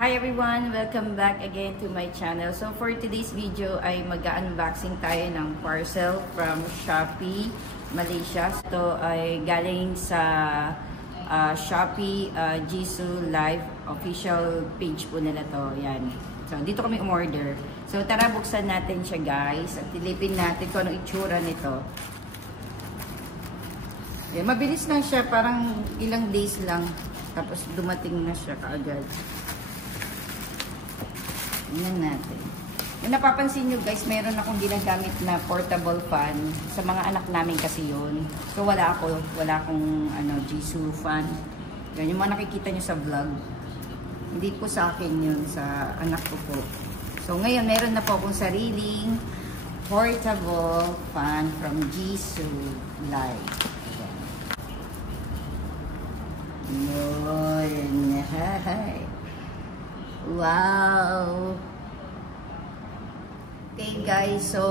Hi everyone! Welcome back again to my channel. So for today's video ay mag-unboxing tayo ng parcel from Shopee, Malaysia. Ito ay galing sa Shopee Jisoo Live official page po nila to. Yan. So dito kami umorder. So tara buksan natin siya guys at tilipin natin kung anong itsura nito. Yan, mabilis lang siya, parang ilang days lang. Tapos dumating na siya kaagad. Tingnan natin. Yung napapansin nyo guys, meron akong ginagamit na portable fan. Sa mga anak namin kasi yun. So wala akong Jisoo fan. Yan, yung mga nakikita nyo sa vlog. Hindi po sa akin yun, sa anak ko po. So ngayon, meron na po akong sariling portable fan from Jisoo Live. Yun. Hi. Wow! Okay guys, so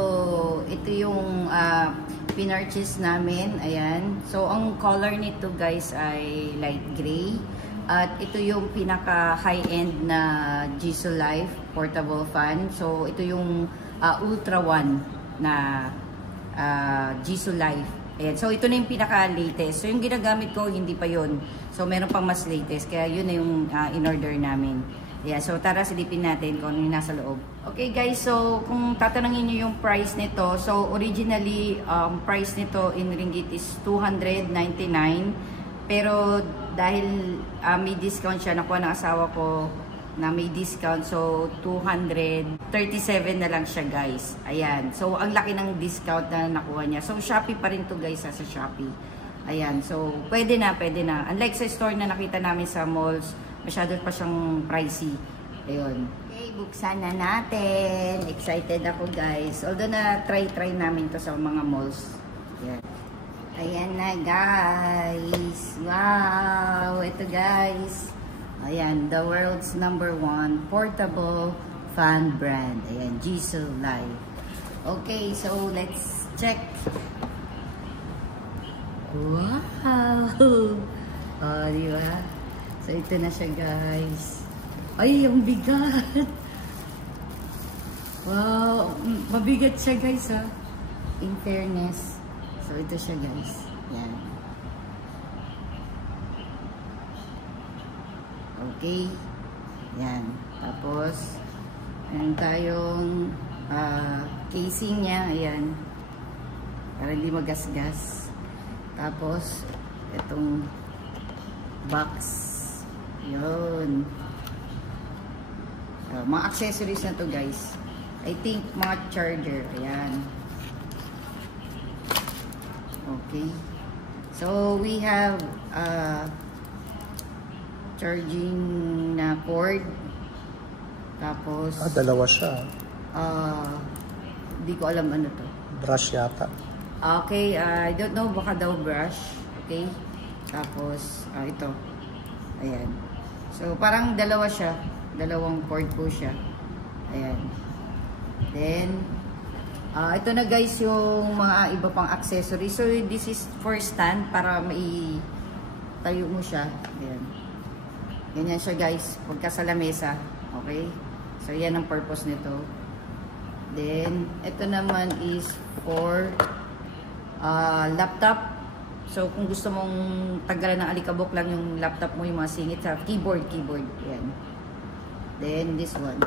ito yung pinurchase namin. Ayan. So ang color nito guys ay light gray. At ito yung pinaka high-end na Jisoo Live portable fan. So ito yung Ultra One na Jisoo Live. Ayan. So ito na yung pinaka latest. So yung ginagamit ko hindi pa yun. So meron pang mas latest. Kaya yun na yung in-order namin. Yeah, so tara silipin natin kung ano yung nasa loob. Okay guys, so kung tatanungin nyo yung price nito, so originally price nito in ringgit is 299. Pero dahil may discount siya, nakuha ng asawa ko na may discount, so 237 na lang siya guys. Ayan, so ang laki ng discount na nakuha niya. So Shopee pa rin to guys, sa Shopee. Ayan, so pwede na. Unlike sa store na nakita namin sa malls, masyado pa siyang pricey. Ayun. Okay, buksan na natin. Excited ako guys. Although na try namin to sa mga malls. Ayan. Ayan na guys. Wow! Ito guys. Ayan, the world's #1 portable fan brand. Ayan, Jisoo Live. Okay, so let's check. Wow! Oh, di ba? So, ito na siya, guys. Ay, ang bigat! Wow! Mabigat siya, guys, ha? In fairness. So, ito siya, guys. Yan. Okay. Yan. Tapos, meron tayong casing niya. Ayan. Para hindi magasgas. Tapos, itong box. Yun. Mga accessories na to guys. I think mga charger. Ayan. Okay. So we have charging na cord. Tapos dalawa siya. Hindi ko alam ano to. Brush yata. Okay, I don't know, baka daw brush. Okay. Tapos ito. Ayan. So, parang dalawa siya. Dalawang cord po siya. Ayan. Then, ito na guys yung mga iba pang accessories. So, this is for stand para tayo mo siya. Ayan. Ganyan siya guys. Pagka sa lamesa. Okay? So, yan ang purpose nito. Then, ito naman is for laptop. So, kung gusto mong tanggalan ng alikabok lang yung laptop mo, yung mga singit sa keyboard. Yan. Then, this one.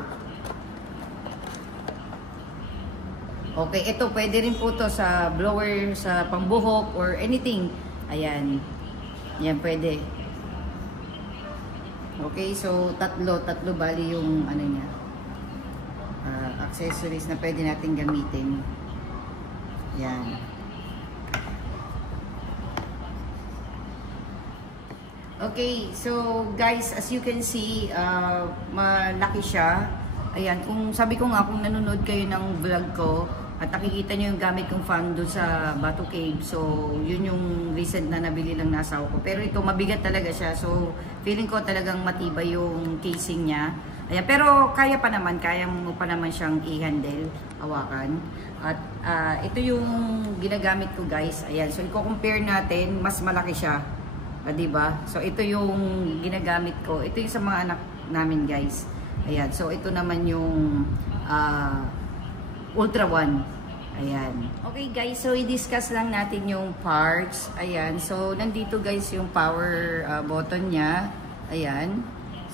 Okay, ito, pwede rin po to sa blower, sa pambuhok, or anything. Ayan. Yan, pwede. Okay, so, tatlo bali yung, ano niya, accessories na pwede natin gamitin. Yan. Okay, so guys, as you can see, malaki siya. Ayan, kung sabi ko nga, kung nanonood kayo ng vlog ko at nakikita nyo yung gamit kong fan doon sa Batu Cave, so yun yung recent na nabili lang na asawa ko. Pero ito, mabigat talaga siya. So, feeling ko talagang matibay yung casing niya. Ayan, pero kaya mo pa naman siyang i-handle, hawakan. At ito yung ginagamit ko guys. Ayan, so i-compare natin, mas malaki siya. Diba? So, ito yung ginagamit ko. Ito yung sa mga anak namin guys. Ayan, so ito naman yung Ultra One. Ayan. Okay guys, so i-discuss lang natin yung parts. Ayan, so nandito guys yung power button niya. Ayan.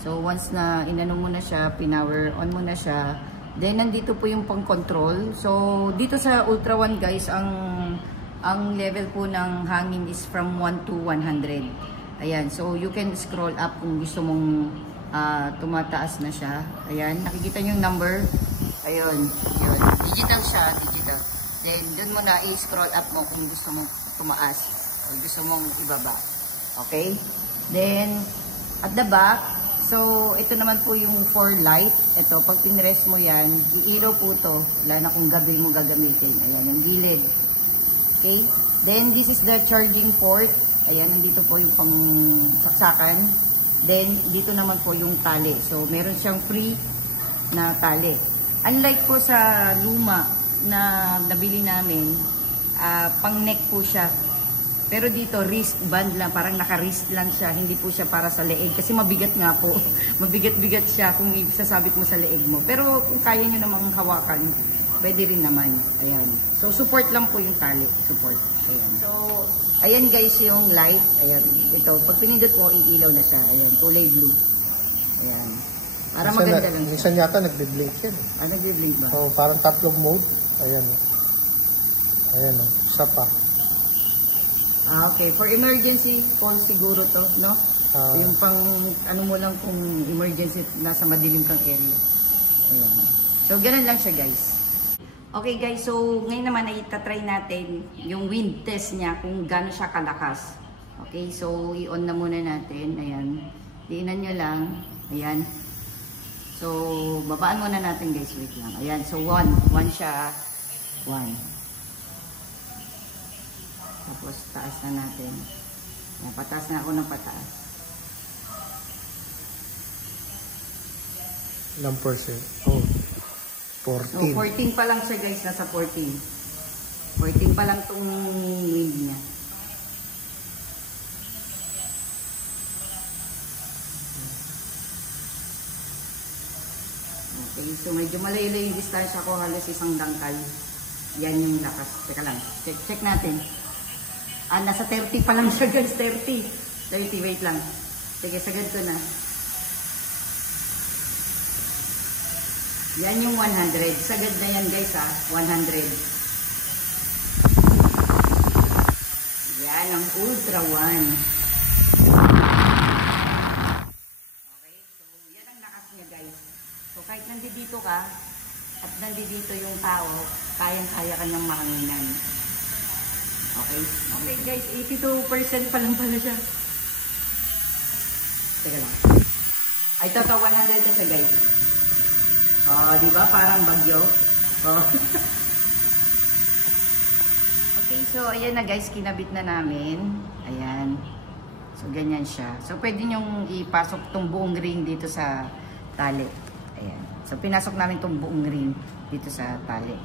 So once na inano mo na siya, pinower on mo na siya, then nandito po yung pang-control. So dito sa Ultra One guys, ang level po ng hangin is from 1 to 100. Ayan, so you can scroll up kung gusto mong tumataas na siya. Ayan, nakikita nyo yung number. Ayun, yun. Digital siya, digital. Then, dun mo na i-scroll up mo kung gusto mong tumaas o gusto mong ibaba. Okay? Then, at the back, so, ito naman po yung for light. Ito, pag pinrest mo yan, iilaw po to. Wala na kung gabi mo gagamitin. Ayan, yung gilid. Okay? Then, this is the charging port. Ayan, nandito po yung pang saksakan. Then, dito naman po yung tali. So, meron siyang free na tali. Unlike po sa luma na nabili namin, pang neck po siya. Pero dito, wrist band lang. Parang naka-wrist lang siya. Hindi po siya para sa leeg. Kasi mabigat nga po. Mabigat-bigat siya kung isasabit mo sa leeg mo. Pero kung kaya nyo namang hawakan, pwede rin naman. Ayan. So, support lang po yung tali. Support. Ayan. So, ayan guys yung light. Ayan. Ito. Pag pinindot mo, iilaw na siya. Ayan. Kulay blue. Ayan. Para maganda lang siya. Minsan yata nagbe-blink yan. Nagbe-blink ba? So, parang tatlong mode. Ayan. Ayan o. Isa pa. Okay. For emergency call siguro to, no? Yung pang, ano mo lang kung emergency, nasa madilim kang area. Ayan. So, ganun lang siya guys. Okay guys, so ngayon naman ay itatry natin yung wind test niya kung gaano siya kalakas. Okay, so i-on na muna natin. Ayan. Tingnan nyo lang. Ayan. So, babaan muna natin guys. Wait lang. Ayan. So, 1. 1 siya. 1. Tapos, taas na natin. Ayan, pataas na ako ng pataas. Ilang percent? Oh. 14. So, 14 pa lang siya guys. Nasa 14. 14 pa lang itong wind niya. Okay, so medyo malayo-layo yung distansya ko. Halos isang dangkal. Yan yung lakas. Teka lang. Check natin. Nasa 30 pa lang siya guys. 30. Wait lang. Sige, sagad ko na. Yan yung 100. Sagad na yan guys 100. Yan ang Ultra One. Okay, so yan ang lakas niya guys. So kahit nandito ka at nandito yung tao, kayang-kaya ka ng mahanginan. Okay? Okay guys, 82% pa lang pala siya. Teka lang. Ay, ito 100 na siya guys. Di ba? Parang bagyo. Okay, so ayan na guys, kinabit na namin. Ayan. So ganyan siya. So pwede nyong ipasok tong buong ring dito sa tali. Ayan. So pinasok namin tong buong ring dito sa tali.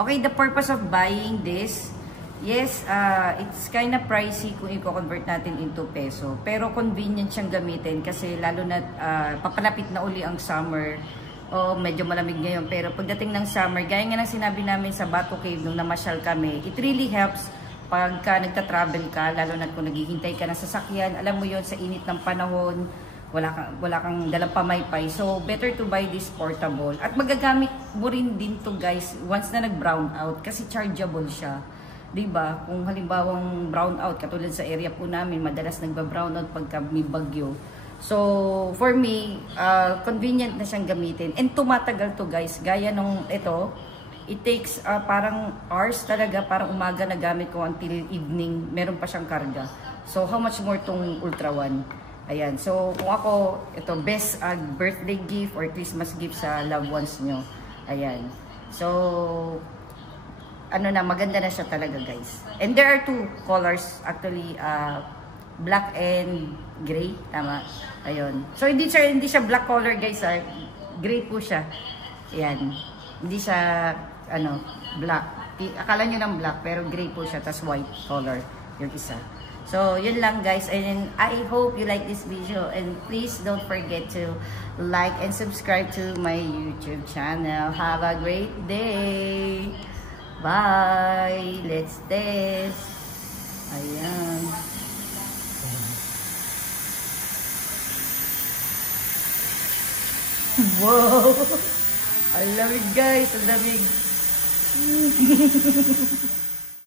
Okay, the purpose of buying this, yes, it's kind of pricey kung i-convert natin into peso. Pero convenient siyang gamitin kasi lalo na papalapit na uli ang summer. Medyo malamig ngayon. Pero pagdating ng summer, gaya nga ng sinabi namin sa Bato Cave nung namasyal kami, it really helps pagka nagta-travel ka, lalo na kung naghihintay ka ng sasakyan. Alam mo yon sa init ng panahon, wala kang dalang pamaypay. So, better to buy this portable. At magagamit mo rin din to guys, once na nag-brown out, kasi chargeable siya. Diba? Kung halimbawang brown out, katulad sa area po namin, madalas nagba-brown out pagka may bagyo. So, for me, convenient na siyang gamitin. And tumatagal to guys. Gaya nung ito, it takes parang hours talaga, parang umaga na gamit ko until evening. Meron pa siyang karga. So, how much more tong Ultra One? Ayan. So, kung ako, ito, best birthday gift or Christmas gift sa loved ones nyo. Ayan. So, maganda na siya talaga guys. And there are two colors actually, black and gray, tama. Ayun. So hindi siya black color guys, gray po siya. Ayan. Hindi siya black. Akala niyo ng black pero gray po siya tas white color yung isa. So, yun lang guys. And I hope you like this video. And please don't forget to like and subscribe to my YouTube channel. Have a great day. Bye. Let's test. Ayan. Wow. Ang lamig guys. Ang lamig.